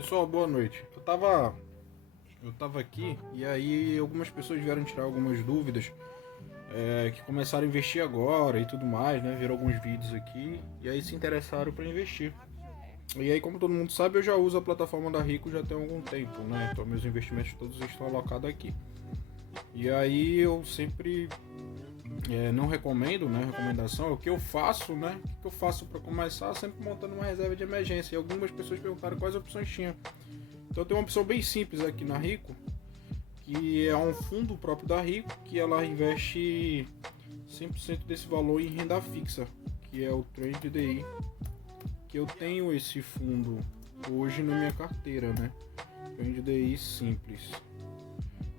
Pessoal, boa noite. Eu tava aqui e aí algumas pessoas vieram tirar algumas dúvidas, que começaram a investir agora e tudo mais, né? Viram alguns vídeos aqui e aí se interessaram para investir. E aí, como todo mundo sabe, eu já uso a plataforma da Rico já tem algum tempo, né? Então meus investimentos todos estão alocados aqui. E aí eu sempre não recomendo, né? Recomendação é o que eu faço, né? O que eu faço para começar, sempre montando uma reserva de emergência. E algumas pessoas perguntaram quais opções tinha. Então tem uma opção bem simples aqui na Rico, que é um fundo próprio da Rico, que ela investe 100% desse valor em renda fixa, que é o Trend DI, que eu tenho esse fundo hoje na minha carteira, né? Trend DI simples.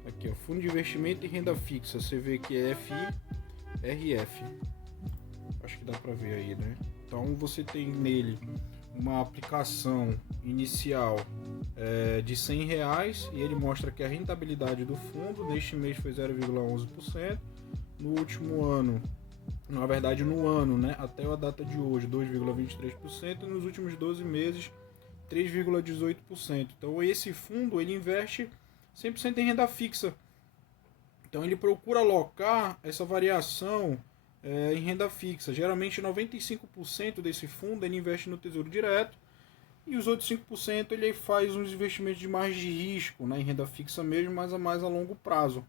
Aqui, ó, fundo de investimento em renda fixa, você vê que é FIRF. Acho que dá pra ver aí, né? Então você tem nele uma aplicação inicial de R$ 100 e ele mostra que a rentabilidade do fundo neste mês foi 0,11%, no último ano, na verdade no ano, né, até a data de hoje 2,23% e nos últimos 12 meses 3,18%. Então esse fundo ele investe 100% em renda fixa. Então ele procura alocar essa variação em renda fixa. Geralmente 95% desse fundo ele investe no Tesouro Direto e os outros 5% ele faz uns investimentos de mais de risco, né, em renda fixa mesmo, mas a mais a longo prazo.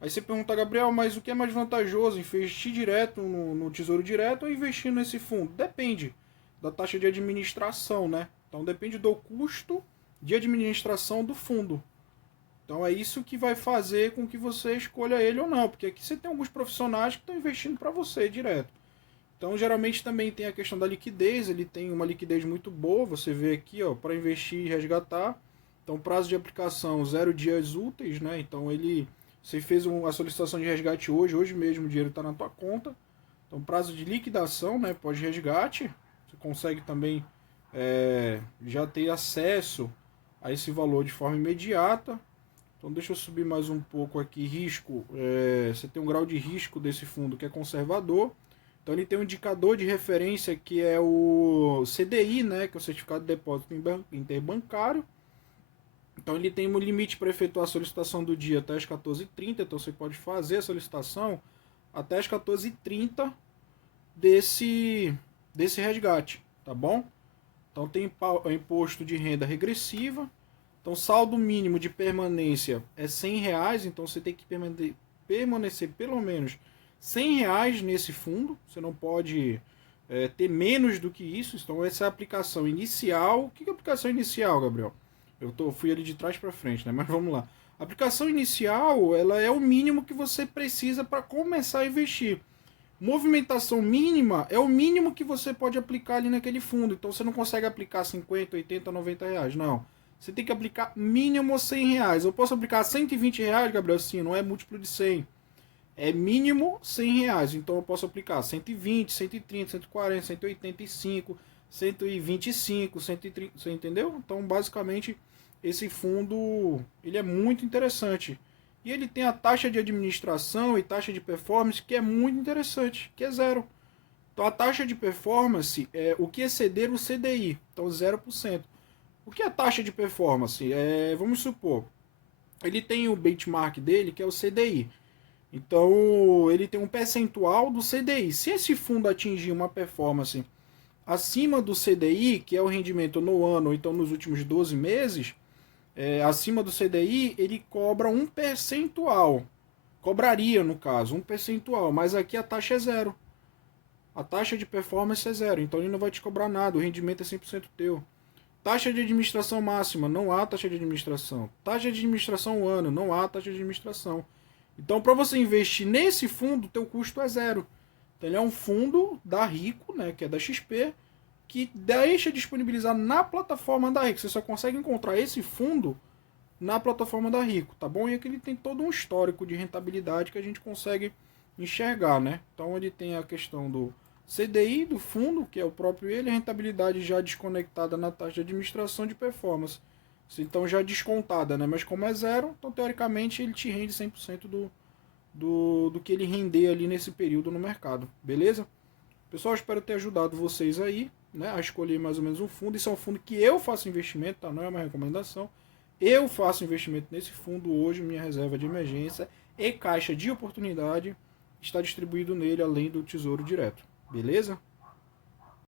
Aí você pergunta, Gabriel, mas o que é mais vantajoso, investir direto no Tesouro Direto ou investir nesse fundo? Depende da taxa de administração, né? Então depende do custo de administração do fundo. Então é isso que vai fazer com que você escolha ele ou não, porque aqui você tem alguns profissionais que estão investindo para você direto. Então geralmente também tem a questão da liquidez, ele tem uma liquidez muito boa, você vê aqui, ó, para investir e resgatar. Então prazo de aplicação 0 dias úteis, né? Então você fez a solicitação de resgate hoje mesmo o dinheiro está na tua conta. Então prazo de liquidação, né, pós-resgate, você consegue também já ter acesso a esse valor de forma imediata. Então deixa eu subir mais um pouco aqui, risco, você tem um grau de risco desse fundo que é conservador. Então ele tem um indicador de referência que é o CDI, né, que é o Certificado de Depósito Interbancário. Então ele tem um limite para efetuar a solicitação do dia até as 14h30, então você pode fazer a solicitação até as 14h30 desse resgate, tá bom? Então tem imposto de renda regressiva. Então, saldo mínimo de permanência é R$ 100, então você tem que permanecer pelo menos R$ 100 nesse fundo. Você não pode ter menos do que isso. Então, essa é a aplicação inicial. O que é a aplicação inicial, Gabriel? Fui ali de trás para frente, né? Mas vamos lá. A aplicação inicial, ela é o mínimo que você precisa para começar a investir. Movimentação mínima é o mínimo que você pode aplicar ali naquele fundo. Então, você não consegue aplicar 50, 80, 90 reais, não. Você tem que aplicar mínimo R$ 100. Eu posso aplicar R$ 120, Gabriel? Sim, não é múltiplo de 100. É mínimo R$ 100. Então eu posso aplicar 120, 130, 140, 185, 125, 130. Você entendeu? Então basicamente esse fundo ele é muito interessante. E ele tem a taxa de administração e taxa de performance que é muito interessante, que é zero. Então a taxa de performance é o que exceder o CDI, então 0%. O que é a taxa de performance? Vamos supor, ele tem o benchmark dele, que é o CDI. Então, ele tem um percentual do CDI. Se esse fundo atingir uma performance acima do CDI, que é o rendimento no ano, ou então nos últimos 12 meses, acima do CDI, ele cobra um percentual. Cobraria, no caso, um percentual. Mas aqui a taxa é zero. A taxa de performance é zero. Então, ele não vai te cobrar nada. O rendimento é 100% teu. Taxa de administração máxima, não há taxa de administração. Taxa de administração ano, não há taxa de administração. Então, para você investir nesse fundo, teu custo é zero. Então, ele é um fundo da Rico, né, que é da XP, que deixa disponibilizar na plataforma da Rico. Você só consegue encontrar esse fundo na plataforma da Rico, tá bom? E aqui ele tem todo um histórico de rentabilidade que a gente consegue enxergar, né? Então, ele tem a questão do CDI do fundo, que é o próprio ele, a rentabilidade já desconectada na taxa de administração de performance. Então já descontada, né? Mas como é zero, então teoricamente ele te rende 100% do que ele render ali nesse período no mercado, beleza? Pessoal, espero ter ajudado vocês aí, né, a escolher mais ou menos um fundo. Isso é um fundo que eu faço investimento, tá? Não é uma recomendação. Eu faço investimento nesse fundo hoje, minha reserva de emergência e caixa de oportunidade está distribuído nele, além do Tesouro Direto. Beleza?